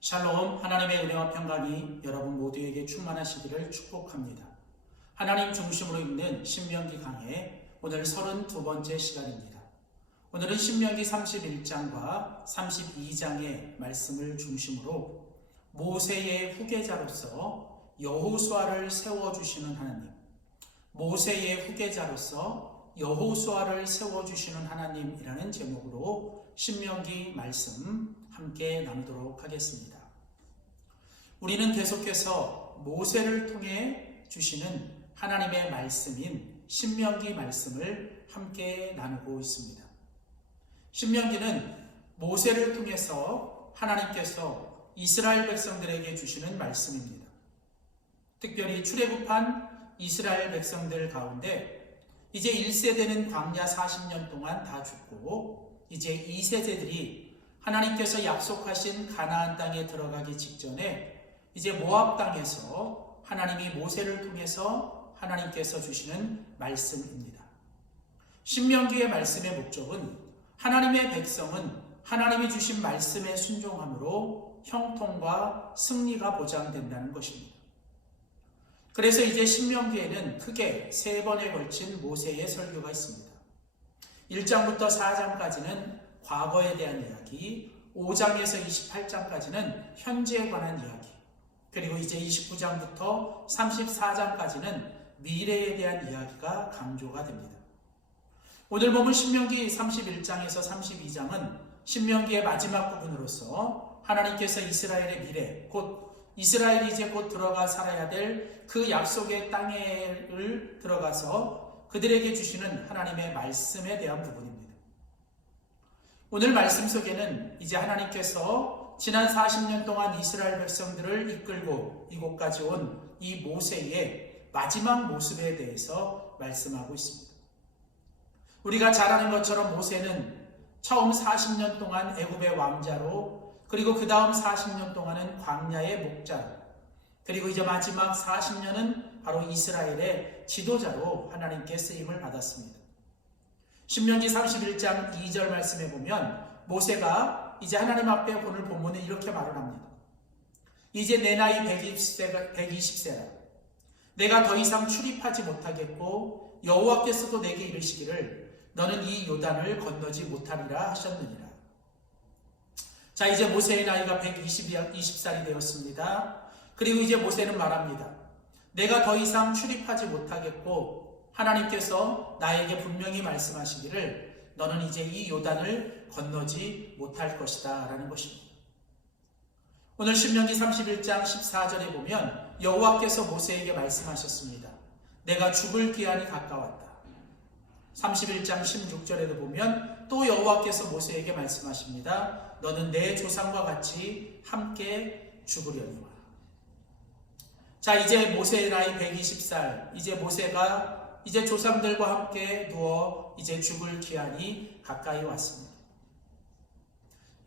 샬롬, 하나님의 은혜와 평강이 여러분 모두에게 충만하시기를 축복합니다. 하나님 중심으로 읽는 신명기 강해 오늘 32번째 시간입니다. 오늘은 신명기 31장과 32장의 말씀을 중심으로 모세의 후계자로서 여호수아를 세워주시는 하나님, 모세의 후계자로서 여호수아를 세워주시는 하나님이라는 제목으로 신명기 말씀 함께 나누도록 하겠습니다. 우리는 계속해서 모세를 통해 주시는 하나님의 말씀인 신명기 말씀을 함께 나누고 있습니다. 신명기는 모세를 통해서 하나님께서 이스라엘 백성들에게 주시는 말씀입니다. 특별히 출애굽한 이스라엘 백성들 가운데 이제 1세대는 광야 40년 동안 다 죽고 이제 2세대들이 하나님께서 약속하신 가나안 땅에 들어가기 직전에 이제 모압 땅에서 하나님이 모세를 통해서 하나님께서 주시는 말씀입니다. 신명기의 말씀의 목적은 하나님의 백성은 하나님이 주신 말씀에 순종함으로 형통과 승리가 보장된다는 것입니다. 그래서 이제 신명기에는 크게 3번에 걸친 모세의 설교가 있습니다. 1장부터 4장까지는 과거에 대한 이야기, 5장에서 28장까지는 현재에 관한 이야기, 그리고 이제 29장부터 34장까지는 미래에 대한 이야기가 강조가 됩니다. 오늘 보면 신명기 31장에서 32장은 신명기의 마지막 부분으로서 하나님께서 이스라엘의 미래, 곧 이스라엘이 이제 곧 들어가 살아야 될 그 약속의 땅에를 들어가서 그들에게 주시는 하나님의 말씀에 대한 부분입니다. 오늘 말씀 속에는 이제 하나님께서 지난 40년 동안 이스라엘 백성들을 이끌고 이곳까지 온 이 모세의 마지막 모습에 대해서 말씀하고 있습니다. 우리가 잘 아는 것처럼 모세는 처음 40년 동안 애굽의 왕자로, 그리고 그 다음 40년 동안은 광야의 목자로, 그리고 이제 마지막 40년은 바로 이스라엘의 지도자로 하나님께 쓰임을 받았습니다. 신명기 31장 2절 말씀에 보면 모세가 이제 하나님 앞에 오늘 본문은 이렇게 말을 합니다. 이제 내 나이 120세라. 내가 더 이상 출입하지 못하겠고 여호와께서도 내게 이르시기를 너는 이 요단을 건너지 못하리라 하셨느니라. 자, 이제 모세의 나이가 120살이 되었습니다. 그리고 이제 모세는 말합니다. 내가 더 이상 출입하지 못하겠고 하나님께서 나에게 분명히 말씀하시기를 너는 이제 이 요단을 건너지 못할 것이다 라는 것입니다. 오늘 신명기 31장 14절에 보면 여호와께서 모세에게 말씀하셨습니다. 내가 죽을 기한이 가까웠다. 31장 16절에도 보면 또 여호와께서 모세에게 말씀하십니다. 너는 내 조상과 같이 함께 죽으려니와. 자, 이제 모세의 나이 120살, 이제 모세가 이제 조상들과 함께 누워 이제 죽을 기한이 가까이 왔습니다.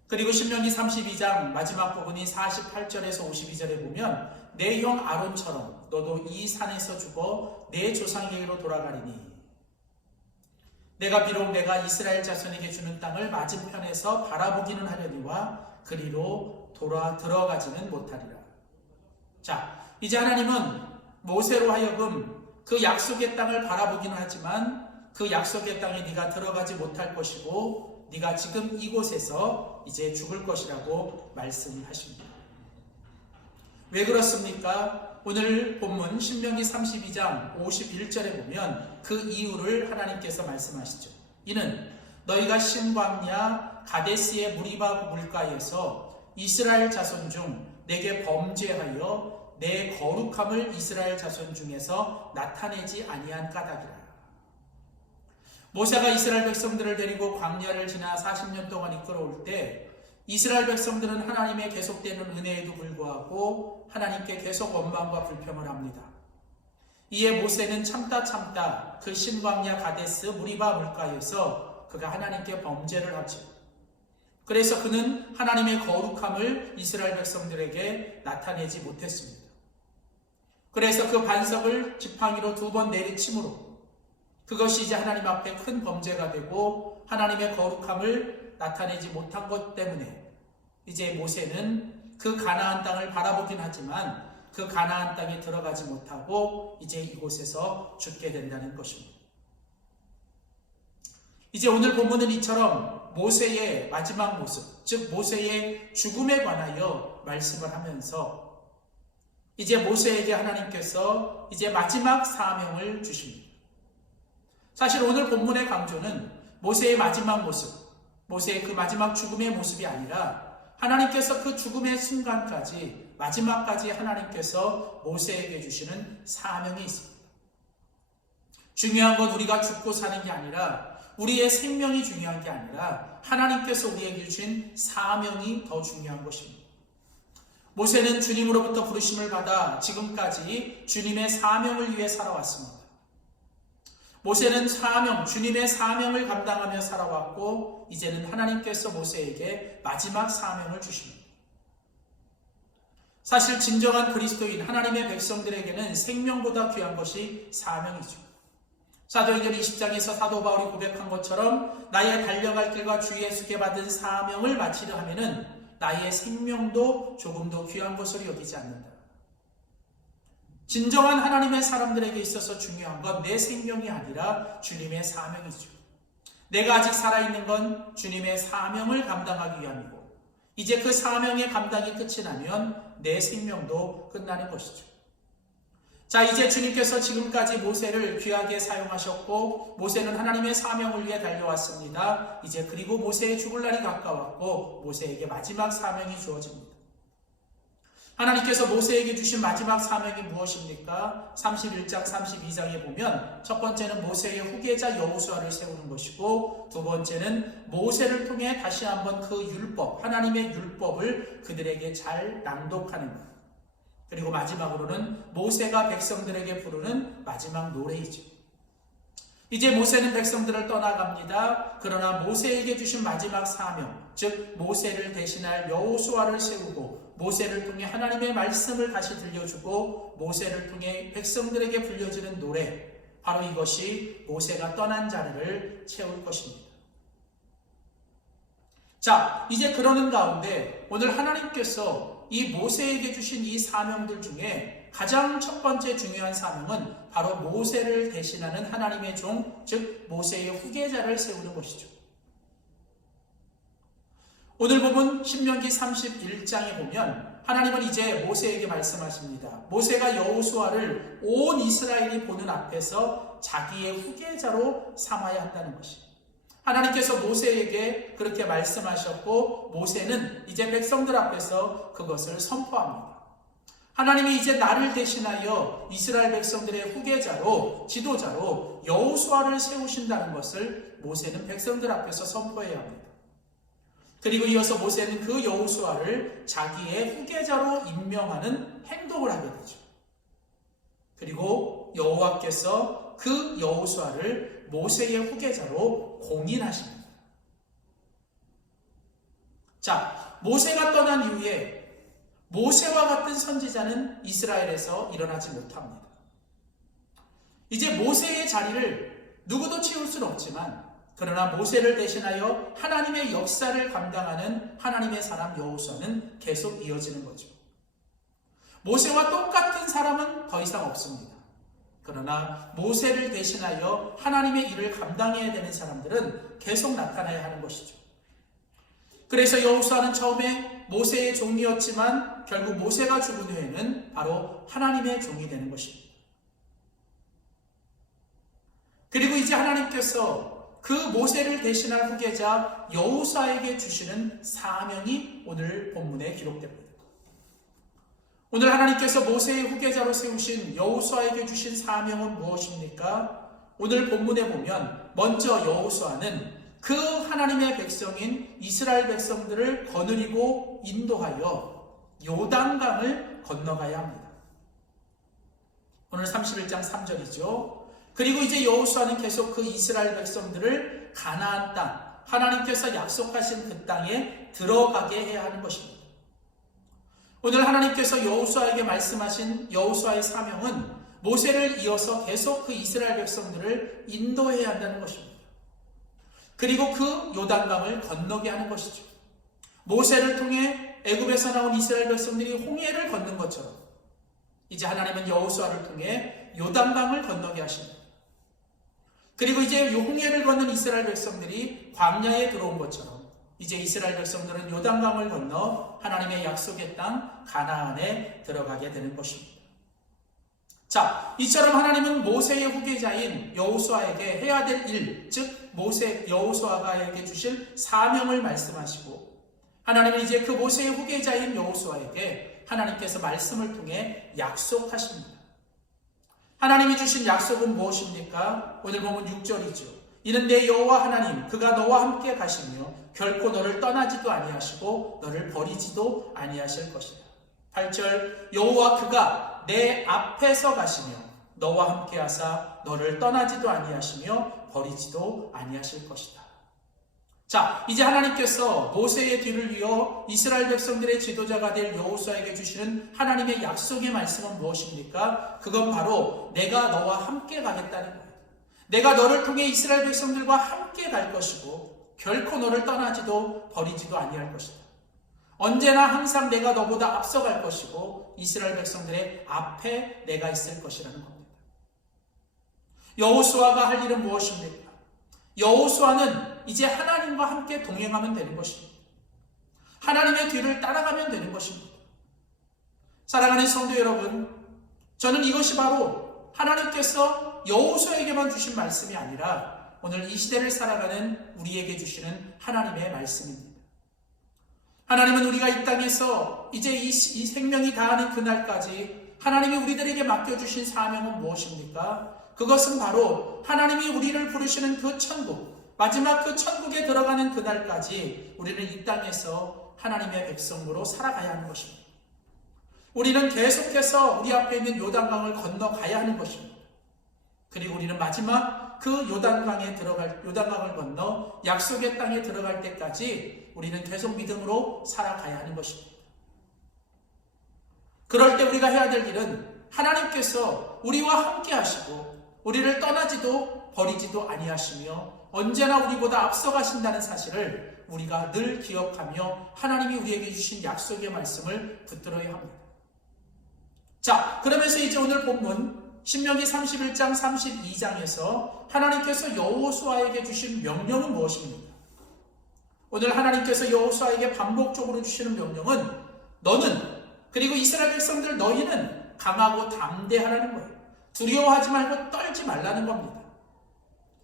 그리고 신명기 32장 마지막 부분이 48절에서 52절에 보면 내 형 아론처럼 너도 이 산에서 죽어 내 조상에게로 돌아가리니 내가 비록 내가 이스라엘 자손에게 주는 땅을 맞은편에서 바라보기는 하려니와 그리로 들어가지는 못하리라. 자, 이제 하나님은 모세로 하여금 그 약속의 땅을 바라보기는 하지만 그 약속의 땅에 네가 들어가지 못할 것이고 네가 지금 이곳에서 이제 죽을 것이라고 말씀하십니다. 왜 그렇습니까? 오늘 본문 신명기 32장 51절에 보면 그 이유를 하나님께서 말씀하시죠. 이는 너희가 신광야 가데스의 무리바 물가에서 이스라엘 자손 중 내게 범죄하여 내 거룩함을 이스라엘 자손 중에서 나타내지 아니한 까닭이라. 모세가 이스라엘 백성들을 데리고 광야를 지나 40년 동안 이끌어올 때 이스라엘 백성들은 하나님의 계속되는 은혜에도 불구하고 하나님께 계속 원망과 불평을 합니다. 이에 모세는 참다 그 신광야 가데스 무리바 물가에서 그가 하나님께 범죄를 하죠. 그래서 그는 하나님의 거룩함을 이스라엘 백성들에게 나타내지 못했습니다. 그래서 그 반석을 지팡이로 2번 내리침으로 그것이 이제 하나님 앞에 큰 범죄가 되고 하나님의 거룩함을 나타내지 못한 것 때문에 이제 모세는 그 가나안 땅을 바라보긴 하지만 그 가나안 땅에 들어가지 못하고 이제 이곳에서 죽게 된다는 것입니다. 이제 오늘 본문은 이처럼 모세의 마지막 모습, 즉 모세의 죽음에 관하여 말씀을 하면서 이제 모세에게 하나님께서 이제 마지막 사명을 주십니다. 사실 오늘 본문의 강조는 모세의 마지막 모습, 모세의 그 마지막 죽음의 모습이 아니라 하나님께서 그 죽음의 순간까지 마지막까지 하나님께서 모세에게 주시는 사명이 있습니다. 중요한 건 우리가 죽고 사는 게 아니라 우리의 생명이 중요한 게 아니라 하나님께서 우리에게 주신 사명이 더 중요한 것입니다. 모세는 주님으로부터 부르심을 받아 지금까지 주님의 사명을 위해 살아왔습니다. 모세는 주님의 사명을 감당하며 살아왔고 이제는 하나님께서 모세에게 마지막 사명을 주십니다. 사실 진정한 그리스도인 하나님의 백성들에게는 생명보다 귀한 것이 사명이죠. 사도행전 20장에서 사도 바울이 고백한 것처럼 나의 달려갈 길과 주 예수께 받은 사명을 마치려 하면은 나의 생명도 조금도 귀한 것으로 여기지 않는다. 진정한 하나님의 사람들에게 있어서 중요한 건 내 생명이 아니라 주님의 사명이죠. 내가 아직 살아있는 건 주님의 사명을 감당하기 위함이고 이제 그 사명의 감당이 끝이 나면 내 생명도 끝나는 것이죠. 자, 이제 주님께서 지금까지 모세를 귀하게 사용하셨고 모세는 하나님의 사명을 위해 달려왔습니다. 이제 그리고 모세의 죽을 날이 가까웠고 모세에게 마지막 사명이 주어집니다. 하나님께서 모세에게 주신 마지막 사명이 무엇입니까? 31장 32장에 보면 첫 번째는 모세의 후계자 여호수아를 세우는 것이고 두 번째는 모세를 통해 다시 한번 그 율법, 하나님의 율법을 그들에게 잘 낭독하는 것. 그리고 마지막으로는 모세가 백성들에게 부르는 마지막 노래이죠. 이제 모세는 백성들을 떠나갑니다. 그러나 모세에게 주신 마지막 사명, 즉 모세를 대신할 여호수아를 세우고 모세를 통해 하나님의 말씀을 다시 들려주고 모세를 통해 백성들에게 불려지는 노래, 바로 이것이 모세가 떠난 자리를 채울 것입니다. 자, 이제 그러는 가운데 오늘 하나님께서 이 모세에게 주신 이 사명들 중에 가장 첫 번째 중요한 사명은 바로 모세를 대신하는 하나님의 종, 즉 모세의 후계자를 세우는 것이죠. 오늘 보면 신명기 31장에 보면 하나님은 이제 모세에게 말씀하십니다. 모세가 여호수아를 온 이스라엘이 보는 앞에서 자기의 후계자로 삼아야 한다는 것입니다. 하나님께서 모세에게 그렇게 말씀하셨고 모세는 이제 백성들 앞에서 그것을 선포합니다. 하나님이 이제 나를 대신하여 이스라엘 백성들의 후계자로 지도자로 여호수아를 세우신다는 것을 모세는 백성들 앞에서 선포해야 합니다. 그리고 이어서 모세는 그 여호수아를 자기의 후계자로 임명하는 행동을 하게 되죠. 그리고 여호와께서 그 여호수아를 모세의 후계자로 공인하십니다. 자, 모세가 떠난 이후에 모세와 같은 선지자는 이스라엘에서 일어나지 못합니다. 이제 모세의 자리를 누구도 채울 수는 없지만 그러나 모세를 대신하여 하나님의 역사를 감당하는 하나님의 사람 여호수아는 계속 이어지는 거죠. 모세와 똑같은 사람은 더 이상 없습니다. 그러나 모세를 대신하여 하나님의 일을 감당해야 되는 사람들은 계속 나타나야 하는 것이죠. 그래서 여호수아는 처음에 모세의 종이었지만 결국 모세가 죽은 후에는 바로 하나님의 종이 되는 것입니다. 그리고 이제 하나님께서 그 모세를 대신할 후계자 여호수아에게 주시는 사명이 오늘 본문에 기록됩니다. 오늘 하나님께서 모세의 후계자로 세우신 여호수아에게 주신 사명은 무엇입니까? 오늘 본문에 보면 먼저 여호수아는 그 하나님의 백성인 이스라엘 백성들을 거느리고 인도하여 요단강을 건너가야 합니다. 오늘 31장 3절이죠. 그리고 이제 여호수아는 계속 그 이스라엘 백성들을 가나안 땅, 하나님께서 약속하신 그 땅에 들어가게 해야 하는 것입니다. 오늘 하나님께서 여호수아에게 말씀하신 여호수아의 사명은 모세를 이어서 계속 그 이스라엘 백성들을 인도해야 한다는 것입니다. 그리고 그 요단강을 건너게 하는 것이죠. 모세를 통해 애굽에서 나온 이스라엘 백성들이 홍해를 건넌 것처럼 이제 하나님은 여호수아를 통해 요단강을 건너게 하십니다. 그리고 이제 홍해를 건넌 이스라엘 백성들이 광야에 들어온 것처럼 이제 이스라엘 백성들은 요단강을 건너 하나님의 약속의 땅 가나안에 들어가게 되는 것입니다. 자, 이처럼 하나님은 모세의 후계자인 여호수아에게 해야 될 일, 즉 여호수아가에게 주실 사명을 말씀하시고 하나님은 이제 그 모세의 후계자인 여호수아에게 하나님께서 말씀을 통해 약속하십니다. 하나님이 주신 약속은 무엇입니까? 오늘 보면 6절이죠. 이는 내 여호와 하나님 그가 너와 함께 가시며 결코 너를 떠나지도 아니하시고 너를 버리지도 아니하실 것이다. 8절 여호와 그가 내 앞에서 가시며 너와 함께 하사 너를 떠나지도 아니하시며 버리지도 아니하실 것이다. 자, 이제 하나님께서 모세의 뒤를 이어 이스라엘 백성들의 지도자가 될 여호수아에게 주시는 하나님의 약속의 말씀은 무엇입니까? 그건 바로 내가 너와 함께 가겠다는 거예요. 내가 너를 통해 이스라엘 백성들과 함께 갈 것이고 결코 너를 떠나지도 버리지도 아니할 것이다. 언제나 항상 내가 너보다 앞서갈 것이고 이스라엘 백성들의 앞에 내가 있을 것이라는 겁니다. 여호수아가 할 일은 무엇입니까? 여호수아는 이제 하나님과 함께 동행하면 되는 것입니다. 하나님의 뒤를 따라가면 되는 것입니다. 사랑하는 성도 여러분, 저는 이것이 바로 하나님께서 여호수아에게만 주신 말씀이 아니라 오늘 이 시대를 살아가는 우리에게 주시는 하나님의 말씀입니다. 하나님은 우리가 이 땅에서 이제 이 생명이 다하는 그날까지 하나님이 우리들에게 맡겨주신 사명은 무엇입니까? 그것은 바로 하나님이 우리를 부르시는 그 천국, 마지막 그 천국에 들어가는 그날까지 우리는 이 땅에서 하나님의 백성으로 살아가야 하는 것입니다. 우리는 계속해서 우리 앞에 있는 요단강을 건너가야 하는 것입니다. 그리고 우리는 마지막 그 요단강을 건너 약속의 땅에 들어갈 때까지 우리는 계속 믿음으로 살아가야 하는 것입니다. 그럴 때 우리가 해야 될 일은 하나님께서 우리와 함께 하시고 우리를 떠나지도 버리지도 아니하시며 언제나 우리보다 앞서가신다는 사실을 우리가 늘 기억하며 하나님이 우리에게 주신 약속의 말씀을 붙들어야 합니다. 자, 그러면서 이제 오늘 본문 신명기 31장 32장에서 하나님께서 여호수아에게 주신 명령은 무엇입니까? 오늘 하나님께서 여호수아에게 반복적으로 주시는 명령은 너는 그리고 이스라엘 백성들 너희는 강하고 담대하라는 거예요. 두려워하지 말고 떨지 말라는 겁니다.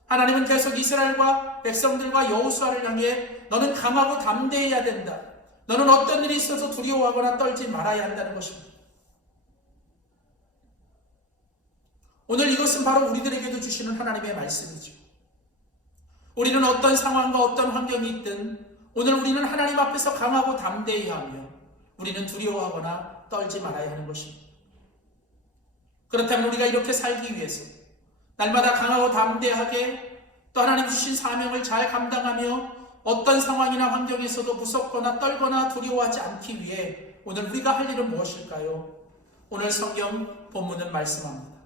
하나님은 계속 이스라엘과 백성들과 여호수아를 향해 너는 강하고 담대해야 된다. 너는 어떤 일이 있어서 두려워하거나 떨지 말아야 한다는 것입니다. 오늘 이것은 바로 우리들에게도 주시는 하나님의 말씀이죠. 우리는 어떤 상황과 어떤 환경이 있든 오늘 우리는 하나님 앞에서 강하고 담대히 하며 우리는 두려워하거나 떨지 말아야 하는 것입니다. 그렇다면 우리가 이렇게 살기 위해서 날마다 강하고 담대하게 또 하나님 주신 사명을 잘 감당하며 어떤 상황이나 환경에서도 무섭거나 떨거나 두려워하지 않기 위해 오늘 우리가 할 일은 무엇일까요? 오늘 성경 본문은 말씀합니다.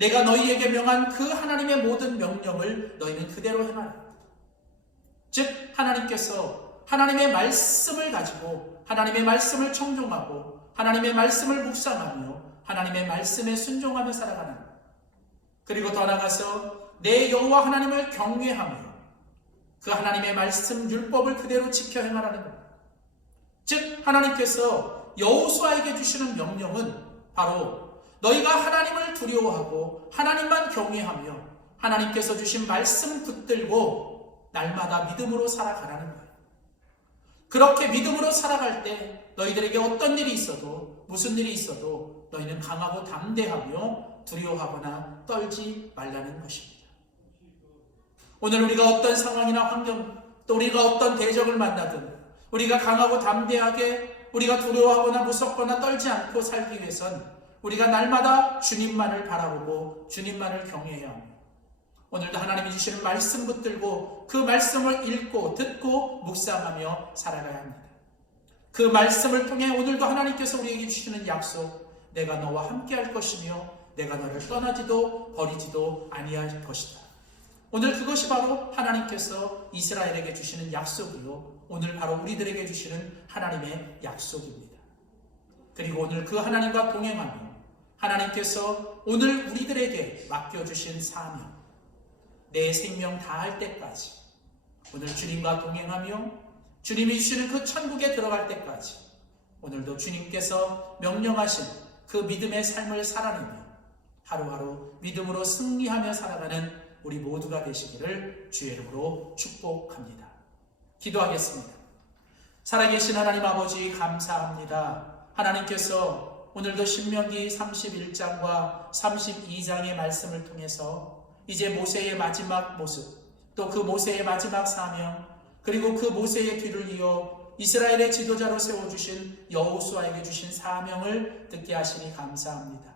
내가 너희에게 명한 그 하나님의 모든 명령을 너희는 그대로 행하라. 즉 하나님께서 하나님의 말씀을 가지고 하나님의 말씀을 청종하고 하나님의 말씀을 묵상하며 하나님의 말씀에 순종하며 살아가는 것. 그리고 더 나아가서 내 여호와 하나님을 경외하며 그 하나님의 말씀 율법을 그대로 지켜 행하라는 것. 즉 하나님께서 여호수아에게 주시는 명령은 바로 너희가 하나님을 두려워하고 하나님만 경외하며 하나님께서 주신 말씀 붙들고 날마다 믿음으로 살아가라는 거예요. 그렇게 믿음으로 살아갈 때 너희들에게 어떤 일이 있어도 무슨 일이 있어도 너희는 강하고 담대하며 두려워하거나 떨지 말라는 것입니다. 오늘 우리가 어떤 상황이나 환경 또 우리가 어떤 대적을 만나든 우리가 강하고 담대하게 우리가 두려워하거나 무섭거나 떨지 않고 살기 위해선 우리가 날마다 주님만을 바라보고 주님만을 경외해야 합니다. 오늘도 하나님이 주시는 말씀 붙들고 그 말씀을 읽고 듣고 묵상하며 살아가야 합니다. 그 말씀을 통해 오늘도 하나님께서 우리에게 주시는 약속, 내가 너와 함께 할 것이며 내가 너를 떠나지도 버리지도 아니할 것이다. 오늘 그것이 바로 하나님께서 이스라엘에게 주시는 약속이요, 오늘 바로 우리들에게 주시는 하나님의 약속입니다. 그리고 오늘 그 하나님과 동행하며 하나님께서 오늘 우리들에게 맡겨주신 사명, 내 생명 다할 때까지, 오늘 주님과 동행하며 주님이 주시는 그 천국에 들어갈 때까지 오늘도 주님께서 명령하신 그 믿음의 삶을 살아내며 하루하루 믿음으로 승리하며 살아가는 우리 모두가 되시기를 주의 이름으로 축복합니다. 기도하겠습니다. 살아계신 하나님 아버지, 감사합니다. 하나님께서 오늘도 신명기 31장과 32장의 말씀을 통해서 이제 모세의 마지막 모습, 또 그 모세의 마지막 사명, 그리고 그 모세의 뒤를 이어 이스라엘의 지도자로 세워주신 여호수아에게 주신 사명을 듣게 하시니 감사합니다.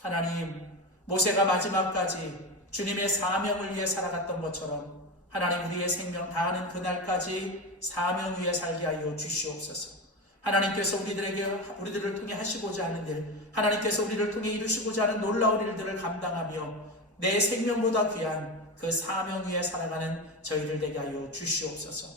하나님, 모세가 마지막까지 주님의 사명을 위해 살아갔던 것처럼 하나님, 우리의 생명 다하는 그날까지 사명 위에 살게 하여 주시옵소서. 하나님께서 우리들을 통해 하시고자 하는 일, 하나님께서 우리를 통해 이루시고자 하는 놀라운 일들을 감당하며 내 생명보다 귀한 그 사명 위에 살아가는 저희들 되게 하여 주시옵소서.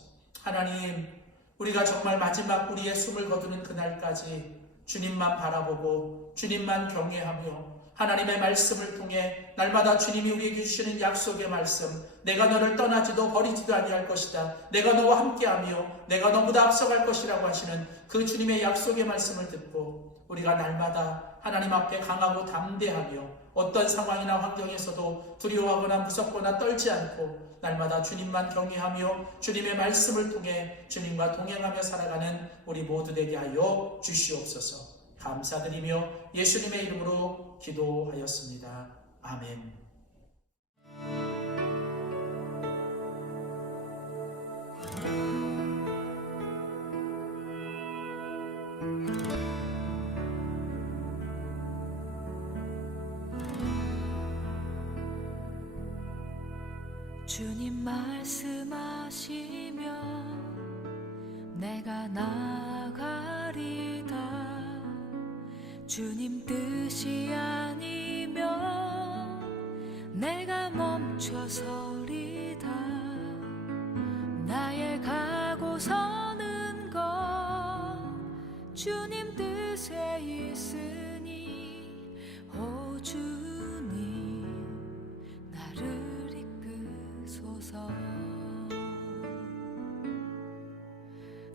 하나님, 우리가 정말 마지막 우리의 숨을 거두는 그날까지 주님만 바라보고 주님만 경외하며 하나님의 말씀을 통해 날마다 주님이 우리에게 주시는 약속의 말씀, 내가 너를 떠나지도 버리지도 아니할 것이다, 내가 너와 함께하며 내가 너보다 앞서갈 것이라고 하시는 그 주님의 약속의 말씀을 듣고 우리가 날마다 하나님 앞에 강하고 담대하며 어떤 상황이나 환경에서도 두려워하거나 무섭거나 떨지 않고 날마다 주님만 경외하며 주님의 말씀을 통해 주님과 동행하며 살아가는 우리 모두 되게 하여 주시옵소서. 감사드리며 예수님의 이름으로 기도하였습니다. 아멘. 주님 말씀하시면 내가 나가리다. 주님 뜻이 아니면 내가 멈춰서리다. 나의 가고 서는 것 주님 뜻에 있으니 오 주님 나를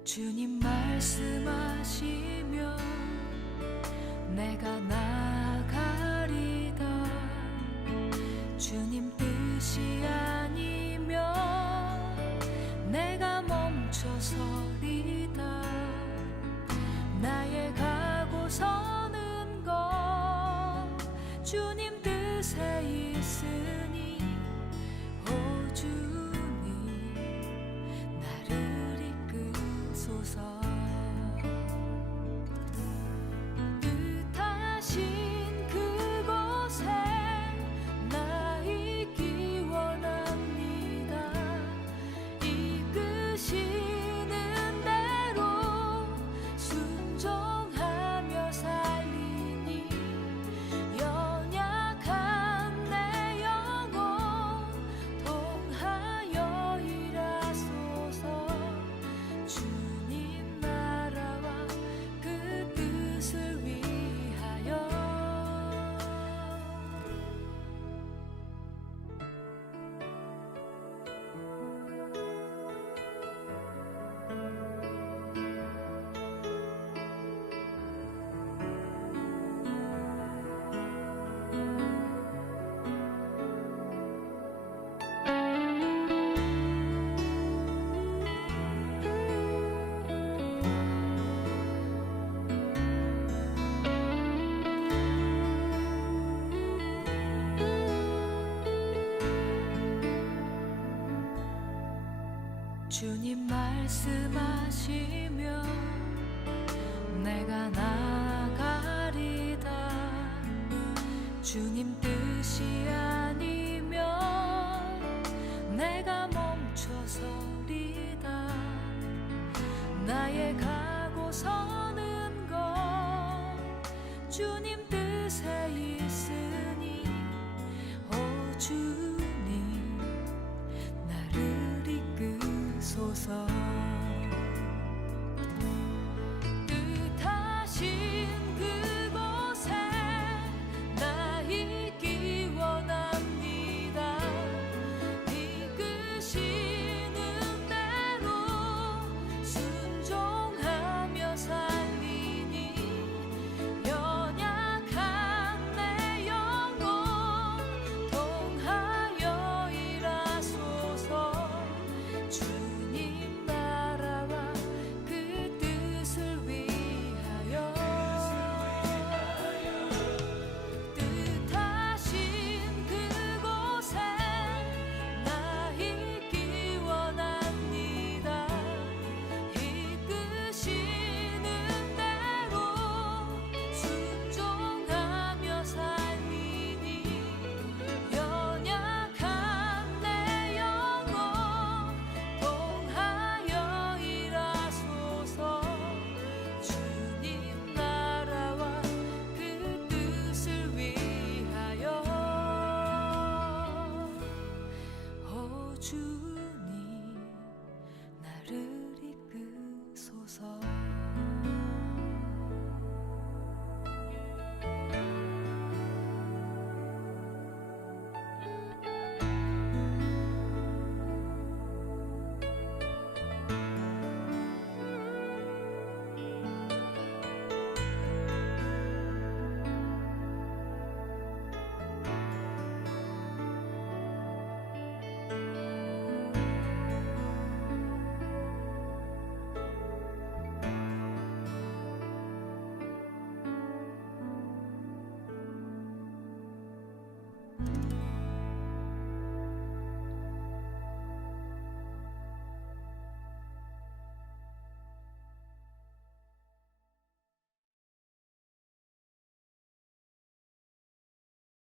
주님 말씀하시면 내가 나가리다. 주님 뜻이 아니면 내가 멈춰서리다. 나의 가고 서는 것 주님 뜻에 있으니 오 주님 나를 이끄소서. 뜻하신 그곳에 나 있기 원합니다. 이끄시는 대로 순종하며 살리니 연약한 내 영혼 통하여 일하소서. 주님 나라와 그 뜻을 위하여. 주님 말씀하시면 내가 나가리다. 주님 뜻이 아니면 내가 멈춰서리다. 나의 가고 서는 것 주님 뜻에 있으니 오 주님 주소서